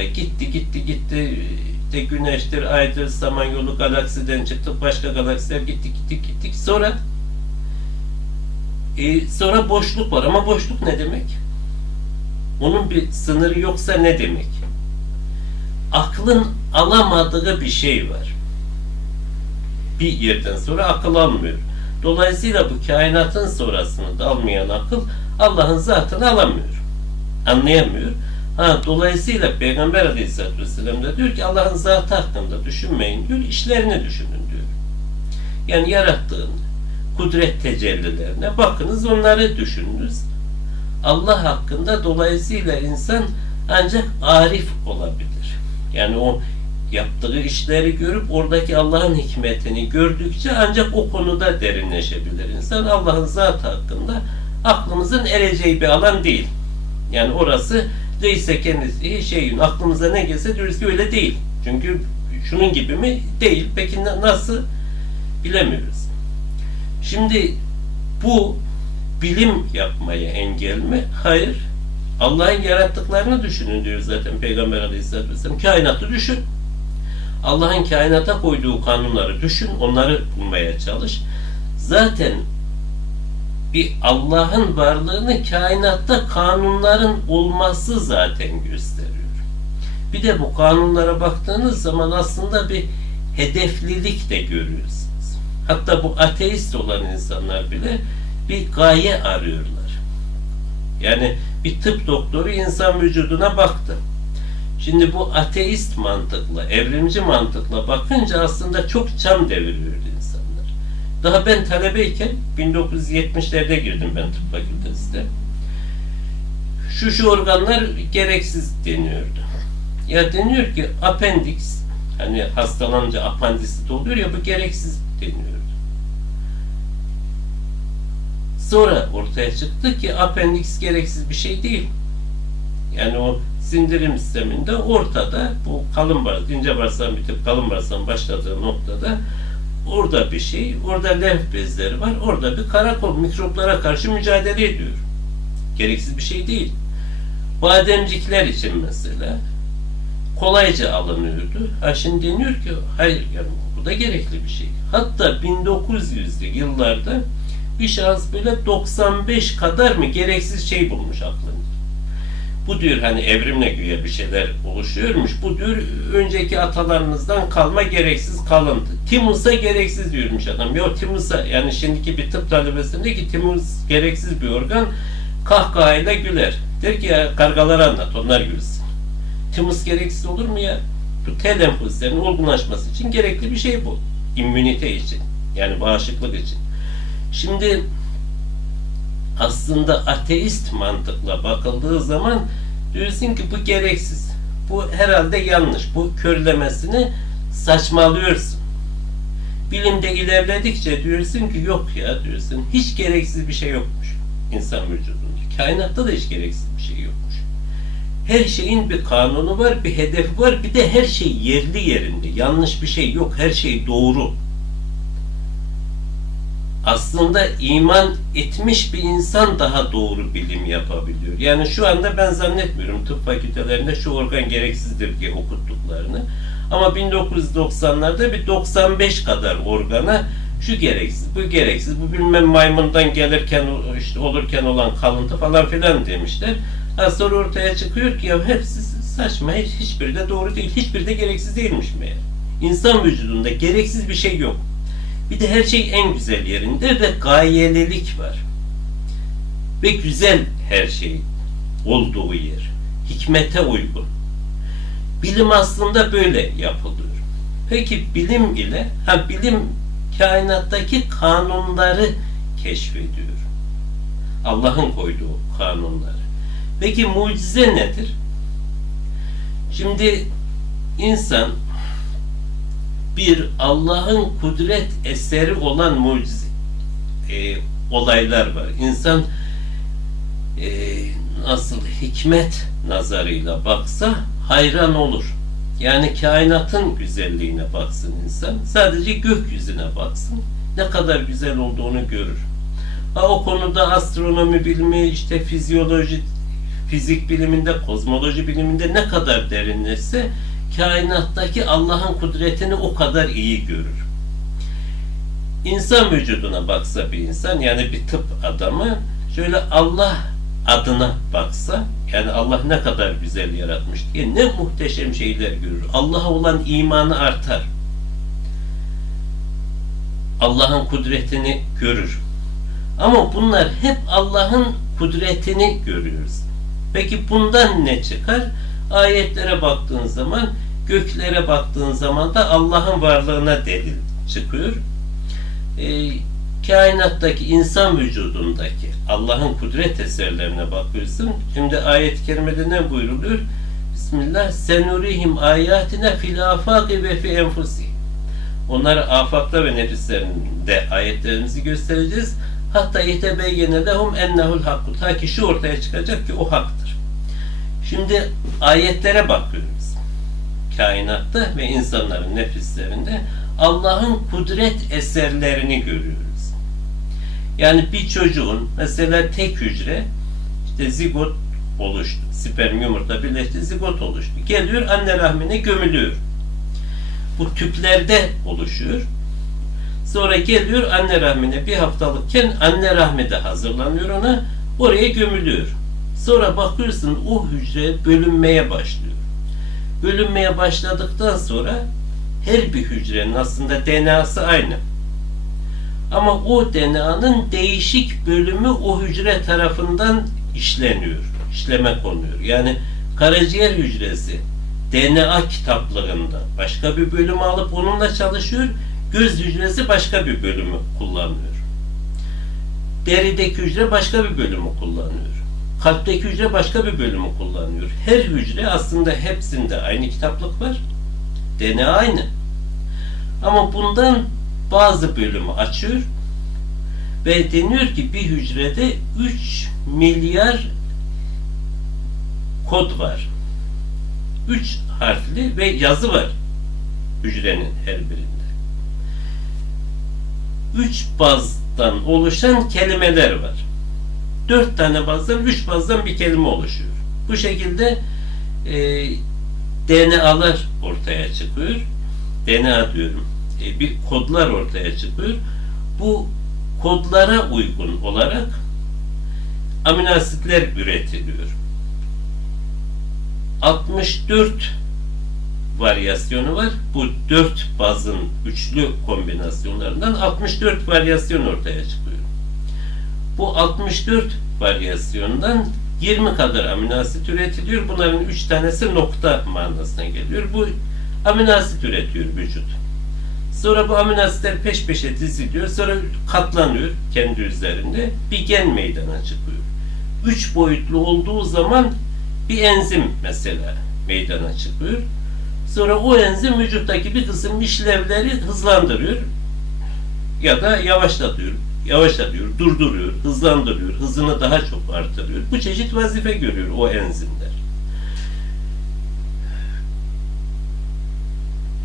Ve gitti gitti gitti işte güneştir, aydır, samanyolu galaksiden çıktık, başka galaksiler gittik gittik gittik. Sonra e, sonra boşluk var ama boşluk ne demek? Onun bir sınırı yoksa ne demek? Aklın alamadığı bir şey var. Bir yerden sonra akıl almıyor. Dolayısıyla bu kainatın sonrasını da almayan akıl Allah'ın zatını alamıyor. Anlayamıyor. Ha, dolayısıyla Peygamber Aleyhisselatü Vesselam da diyor ki Allah'ın zatı hakkında düşünmeyin diyor, işlerini düşünün diyor. Yani yarattığın kudret tecellilerine bakınız onları düşününüz. Allah hakkında dolayısıyla insan ancak arif olabilir. Yani o yaptığı işleri görüp oradaki Allah'ın hikmetini gördükçe ancak o konuda derinleşebilir insan. Allah'ın zatı hakkında aklımızın ereceği bir alan değil. Yani orası değilse kendisi şeyin aklımıza ne gelse diyoruz ki öyle değil. Çünkü şunun gibi mi? Değil. Peki na- nasıl? Bilemiyoruz. Şimdi bu bilim yapmaya engel mi? Hayır. Allah'ın yarattıklarını düşünün diyor zaten Peygamber Aleyhisselatü Vesselam. Kainatı düşün. Allah'ın kainata koyduğu kanunları düşün, onları bulmaya çalış. Zaten bir Allah'ın varlığını kainatta kanunların olması zaten gösteriyor. Bir de bu kanunlara baktığınız zaman aslında bir hedeflilik de görüyorsunuz. Hatta bu ateist olan insanlar bile bir gaye arıyorlar. Yani bir tıp doktoru insan vücuduna baktı. Şimdi bu ateist mantıkla, evrimci mantıkla bakınca aslında çok çam insanlar. Daha ben talebeyken 1970'lerde girdim ben tıp fakültesine. Şu şu organlar gereksiz deniyordu. Ya deniyor ki appendix hani hastalanınca apandisit oluyor ya bu gereksiz deniyordu. Sonra ortaya çıktı ki appendix gereksiz bir şey değil. Yani o sindirim sisteminde ortada bu kalın bağırsak, ince bağırsağın bitip kalın bağırsağın başladığı noktada orada bir şey, orada lenf bezleri var, orada bir karakol mikroplara karşı mücadele ediyor. Gereksiz bir şey değil. Bademcikler için mesela kolayca alınıyordu. Ha şimdi deniyor ki hayır yani bu da gerekli bir şey. Hatta 1900'lü yıllarda bir şahıs böyle 95 kadar mı gereksiz şey bulmuş aklında. Bu diyor hani evrimle güya bir şeyler oluşuyormuş. Bu diyor önceki atalarımızdan kalma gereksiz kalıntı. Timus'a gereksiz diyormuş adam. Ya Timus'a yani şimdiki bir tıp talebesinde ki Timus gereksiz bir organ kahkahayla güler. Der ki ya kargaları anlat onlar gülsün. Timus gereksiz olur mu ya? Bu T lenfositlerinin olgunlaşması için gerekli bir şey bu. İmmünite için. Yani bağışıklık için. Şimdi aslında ateist mantıkla bakıldığı zaman diyorsun ki bu gereksiz. Bu herhalde yanlış. Bu körlemesini saçmalıyorsun. Bilimde ilerledikçe diyorsun ki yok ya diyorsun. Hiç gereksiz bir şey yokmuş insan vücudunda. Kainatta da hiç gereksiz bir şey yokmuş. Her şeyin bir kanunu var, bir hedefi var. Bir de her şey yerli yerinde. Yanlış bir şey yok. Her şey doğru aslında iman etmiş bir insan daha doğru bilim yapabiliyor. Yani şu anda ben zannetmiyorum tıp fakültelerinde şu organ gereksizdir diye okuttuklarını. Ama 1990'larda bir 95 kadar organa şu gereksiz, bu gereksiz, bu bilmem maymundan gelirken işte olurken olan kalıntı falan filan demişler. Ha sonra ortaya çıkıyor ki ya hepsi saçma, hiç, hiçbiri de doğru değil, hiçbiri de gereksiz değilmiş meğer. İnsan vücudunda gereksiz bir şey yok. Bir de her şey en güzel yerinde ve gayelilik var. Ve güzel her şey olduğu yer. Hikmete uygun. Bilim aslında böyle yapılıyor. Peki bilim ile, ha bilim kainattaki kanunları keşfediyor. Allah'ın koyduğu kanunları. Peki mucize nedir? Şimdi insan bir Allah'ın kudret eseri olan mucize e, olaylar var. İnsan e, nasıl hikmet nazarıyla baksa hayran olur. Yani kainatın güzelliğine baksın insan. Sadece gökyüzüne baksın. Ne kadar güzel olduğunu görür. Ha, o konuda astronomi bilimi, işte fizyoloji, fizik biliminde, kozmoloji biliminde ne kadar derinleşse kainattaki Allah'ın kudretini o kadar iyi görür. İnsan vücuduna baksa bir insan yani bir tıp adamı şöyle Allah adına baksa yani Allah ne kadar güzel yaratmış diye ne muhteşem şeyler görür. Allah'a olan imanı artar. Allah'ın kudretini görür. Ama bunlar hep Allah'ın kudretini görüyoruz. Peki bundan ne çıkar? Ayetlere baktığın zaman, göklere baktığın zaman da Allah'ın varlığına delil çıkıyor. Ee, kainattaki insan vücudundaki Allah'ın kudret eserlerine bakıyorsun. Şimdi ayet-i kerimede ne buyruluyor? Bismillah senurihim ayatine fil afaki ve fi enfusihim. Onları afakta ve nefislerinde ayetlerimizi göstereceğiz. Hatta yetebeyyene lehum ennehul hakku. Ta ki şu ortaya çıkacak ki o haktır. Şimdi ayetlere bakıyoruz. Kainatta ve insanların nefislerinde Allah'ın kudret eserlerini görüyoruz. Yani bir çocuğun mesela tek hücre işte zigot oluştu. Sperm yumurta birleşti zigot oluştu. Geliyor anne rahmine gömülüyor. Bu tüplerde oluşuyor. Sonra geliyor anne rahmine bir haftalıkken anne rahmi de hazırlanıyor ona. Oraya gömülüyor. Sonra bakıyorsun o hücre bölünmeye başlıyor. Bölünmeye başladıktan sonra her bir hücrenin aslında DNA'sı aynı. Ama o DNA'nın değişik bölümü o hücre tarafından işleniyor. işleme konuyor. Yani karaciğer hücresi DNA kitaplığında başka bir bölüm alıp onunla çalışıyor. Göz hücresi başka bir bölümü kullanıyor. Derideki hücre başka bir bölümü kullanıyor. Kalpteki hücre başka bir bölümü kullanıyor. Her hücre aslında hepsinde aynı kitaplık var. DNA aynı. Ama bundan bazı bölümü açıyor ve deniyor ki bir hücrede 3 milyar kod var. 3 harfli ve yazı var hücrenin her birinde. 3 bazdan oluşan kelimeler var. 4 tane bazdan, 3 bazdan bir kelime oluşuyor. Bu şekilde e, DNA'lar ortaya çıkıyor. DNA diyorum. E, bir kodlar ortaya çıkıyor. Bu kodlara uygun olarak amino asitler üretiliyor. 64 varyasyonu var. Bu 4 bazın üçlü kombinasyonlarından 64 varyasyon ortaya çıkıyor. Bu 64 varyasyondan 20 kadar amino asit üretiliyor. Bunların 3 tanesi nokta manasına geliyor. Bu amino asit üretiyor vücut. Sonra bu amino asitler peş peşe diziliyor. Sonra katlanıyor kendi üzerinde. Bir gen meydana çıkıyor. Üç boyutlu olduğu zaman bir enzim mesela meydana çıkıyor. Sonra o enzim vücuttaki bir kısım işlevleri hızlandırıyor ya da yavaşlatıyor. Yavaşlatıyor, durduruyor, hızlandırıyor, hızını daha çok artırıyor. Bu çeşit vazife görüyor o enzimler.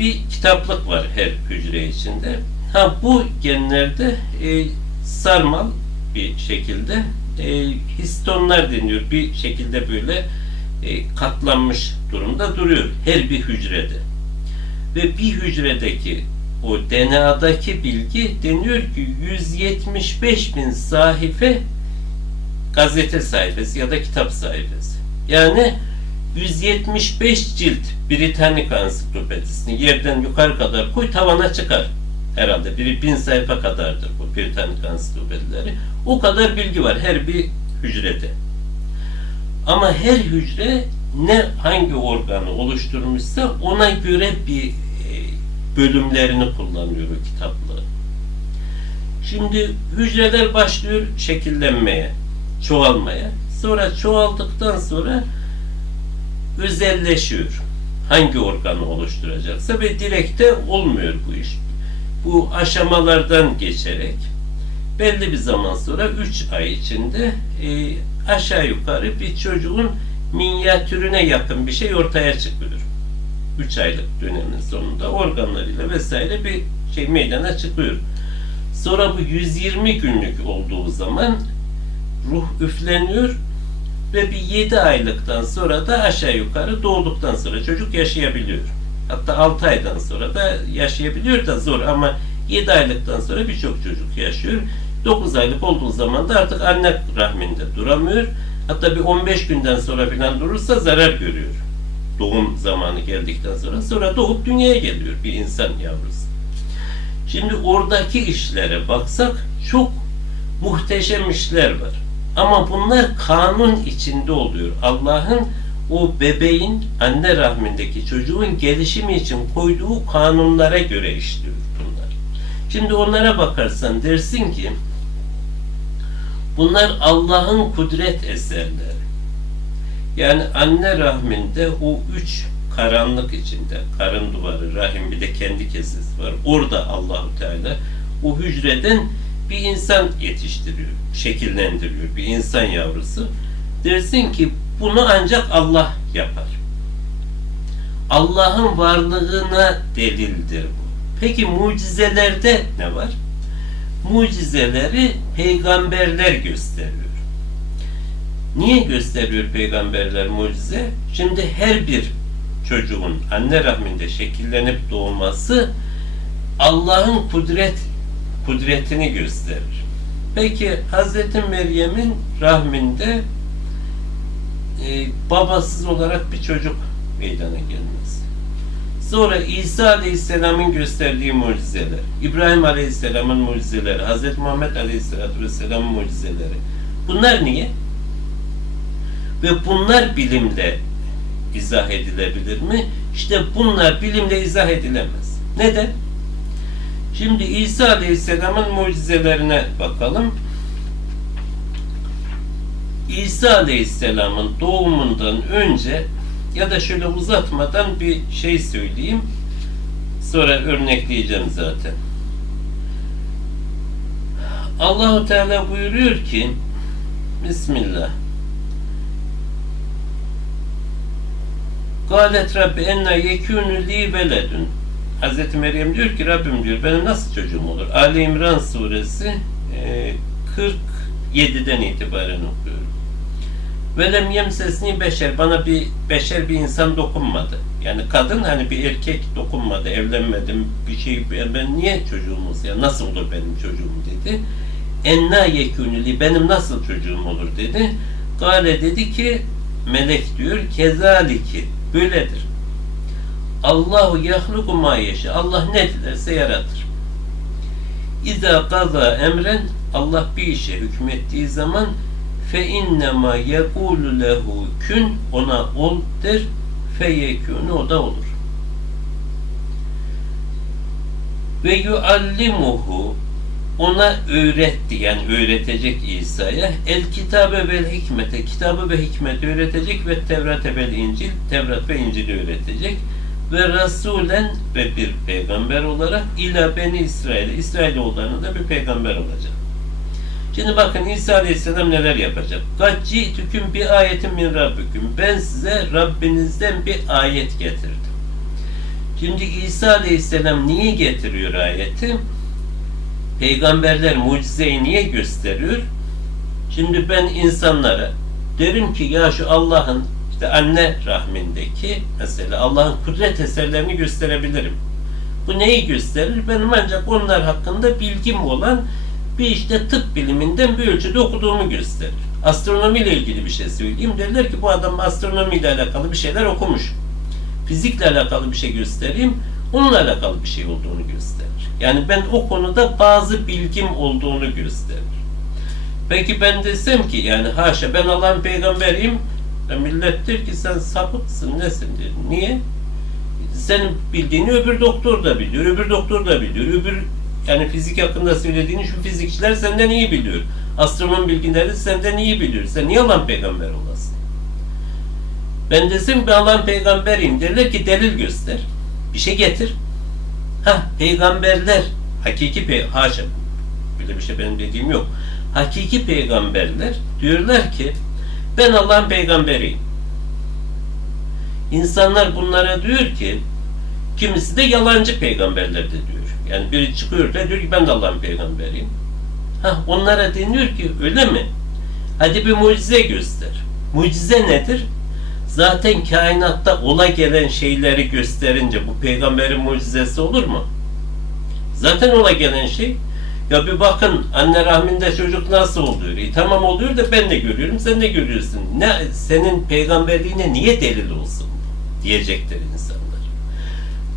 bir kitaplık var her hücre içinde. Ha bu genlerde e, sarmal bir şekilde e, histonlar deniyor. Bir şekilde böyle e, katlanmış durumda duruyor her bir hücrede. Ve bir hücredeki o DNA'daki bilgi deniyor ki 175 bin sahife gazete sayfası ya da kitap sayfası. Yani 175 cilt Britannica ansiklopedisini yerden yukarı kadar koy tavana çıkar. Herhalde biri bin sayfa kadardır bu Britannica ansiklopedileri. O kadar bilgi var her bir hücrede. Ama her hücre ne hangi organı oluşturmuşsa ona göre bir bölümlerini kullanıyor o kitaplığı. Şimdi hücreler başlıyor şekillenmeye, çoğalmaya. Sonra çoğaldıktan sonra özelleşiyor. Hangi organı oluşturacaksa ve direkte olmuyor bu iş. Bu aşamalardan geçerek belli bir zaman sonra 3 ay içinde e, aşağı yukarı bir çocuğun minyatürüne yakın bir şey ortaya çıkıyor. 3 aylık dönemin sonunda organlarıyla vesaire bir şey meydana çıkıyor. Sonra bu 120 günlük olduğu zaman ruh üfleniyor ve bir 7 aylıktan sonra da aşağı yukarı doğduktan sonra çocuk yaşayabiliyor. Hatta 6 aydan sonra da yaşayabiliyor da zor ama 7 aylıktan sonra birçok çocuk yaşıyor. 9 aylık olduğu zaman da artık anne rahminde duramıyor. Hatta bir 15 günden sonra falan durursa zarar görüyor. Doğum zamanı geldikten sonra. Sonra doğup dünyaya geliyor bir insan yavrusu. Şimdi oradaki işlere baksak çok muhteşem işler var. Ama bunlar kanun içinde oluyor. Allah'ın o bebeğin anne rahmindeki çocuğun gelişimi için koyduğu kanunlara göre işliyor bunlar. Şimdi onlara bakarsan dersin ki bunlar Allah'ın kudret eserleri. Yani anne rahminde o üç karanlık içinde, karın duvarı, rahim bir de kendi kesesi var. Orada Allahu Teala o hücreden bir insan yetiştiriyor, şekillendiriyor, bir insan yavrusu. Dersin ki bunu ancak Allah yapar. Allah'ın varlığına delildir bu. Peki mucizelerde ne var? Mucizeleri peygamberler gösteriyor. Niye gösteriyor peygamberler mucize? Şimdi her bir çocuğun anne rahminde şekillenip doğması Allah'ın kudret kudretini gösterir. Peki Hz. Meryem'in rahminde e, babasız olarak bir çocuk meydana gelmesi. Sonra İsa Aleyhisselam'ın gösterdiği mucizeler, İbrahim Aleyhisselam'ın mucizeleri, Hz. Muhammed Aleyhisselatü Vesselam'ın mucizeleri. Bunlar niye? Ve bunlar bilimle izah edilebilir mi? İşte bunlar bilimle izah edilemez. Neden? Şimdi İsa Aleyhisselam'ın mucizelerine bakalım. İsa Aleyhisselam'ın doğumundan önce ya da şöyle uzatmadan bir şey söyleyeyim. Sonra örnekleyeceğim zaten. Allahu Teala buyuruyor ki Bismillah Galet Rabbi enna yekûnü li veledun Hz. Meryem diyor ki Rabbim diyor benim nasıl çocuğum olur? Ali İmran suresi e, 47'den itibaren okuyorum. Velem yemsesni beşer bana bir beşer bir insan dokunmadı. Yani kadın hani bir erkek dokunmadı, evlenmedim, bir şey ben niye çocuğumuz ya nasıl olur benim çocuğum dedi. Enna yekûnü benim nasıl çocuğum olur dedi. Gale dedi ki melek diyor kezaliki böyledir. Allahu yahluku ma yeşe. Allah ne dilerse yaratır. İza kaza emren Allah bir işe hükmettiği zaman fe innema yekulu lehu kün ona ol der fe yekûnü o da olur. Ve yuallimuhu ona öğretti yani öğretecek İsa'ya el kitabe vel hikmete kitabı ve hikmeti öğretecek ve Tevrat vel İncil Tevrat ve İncil'i öğretecek ve Rasulen ve bir peygamber olarak ila beni İsrail İsrailoğullarına da bir peygamber olacak. Şimdi bakın İsa Aleyhisselam neler yapacak? Gacci tüküm bir ayetin min rabbüküm. Ben size Rabbinizden bir ayet getirdim. Şimdi İsa Aleyhisselam niye getiriyor ayeti? Peygamberler mucizeyi niye gösteriyor? Şimdi ben insanlara derim ki ya şu Allah'ın işte anne rahmindeki mesela Allah'ın kudret eserlerini gösterebilirim. Bu neyi gösterir? Benim ancak onlar hakkında bilgim olan bir işte tıp biliminden bir ölçüde okuduğumu gösterir. Astronomiyle ilgili bir şey söyleyeyim. Derler ki bu adam astronomiyle alakalı bir şeyler okumuş. Fizikle alakalı bir şey göstereyim. Onunla alakalı bir şey olduğunu gösterir. Yani ben o konuda bazı bilgim olduğunu gösterir. Peki ben desem ki yani haşa ben Allah'ın peygamberiyim e millet der ki sen sapıksın nesin der. Niye? Senin bildiğini öbür doktor da biliyor, öbür doktor da biliyor, öbür yani fizik hakkında söylediğini şu fizikçiler senden iyi biliyor. Astronom bilginleri senden iyi biliyor. Sen niye Allah'ın peygamber olasın? Ben desem ben Allah'ın peygamberiyim derler ki delil göster. Bir şey getir. Ha peygamberler hakiki pey haşa böyle bir şey benim dediğim yok. Hakiki peygamberler diyorlar ki ben Allah'ın peygamberiyim. İnsanlar bunlara diyor ki kimisi de yalancı peygamberler de diyor. Yani biri çıkıyor da diyor ki ben de Allah'ın peygamberiyim. Ha onlara deniyor ki öyle mi? Hadi bir mucize göster. Mucize nedir? Zaten kainatta ola gelen şeyleri gösterince bu peygamberin mucizesi olur mu? Zaten ola gelen şey ya bir bakın anne rahminde çocuk nasıl oluyor? E, tamam oluyor da ben de görüyorum, sen de görüyorsun. Ne senin peygamberliğine niye delil olsun diyecekler insanlar.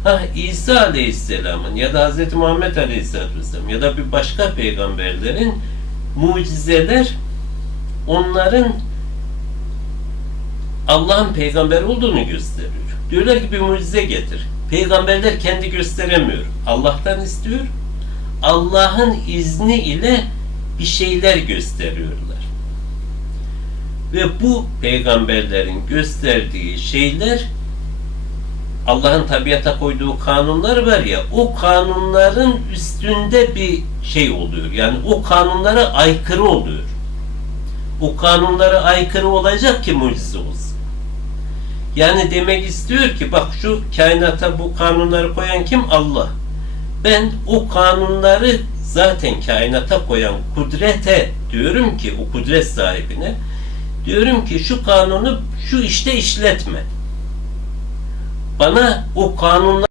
Ha İsa Aleyhisselam'ın ya da Hz. Muhammed Aleyhisselatü ya da bir başka peygamberlerin mucizeler onların Allah'ın peygamber olduğunu gösteriyor. Diyorlar ki bir mucize getir. Peygamberler kendi gösteremiyor. Allah'tan istiyor. Allah'ın izni ile bir şeyler gösteriyorlar. Ve bu peygamberlerin gösterdiği şeyler Allah'ın tabiata koyduğu kanunlar var ya o kanunların üstünde bir şey oluyor. Yani o kanunlara aykırı oluyor. O kanunlara aykırı olacak ki mucize olsun. Yani demek istiyor ki bak şu kainata bu kanunları koyan kim? Allah. Ben o kanunları zaten kainata koyan kudrete diyorum ki o kudret sahibine diyorum ki şu kanunu şu işte işletme. Bana o kanunlar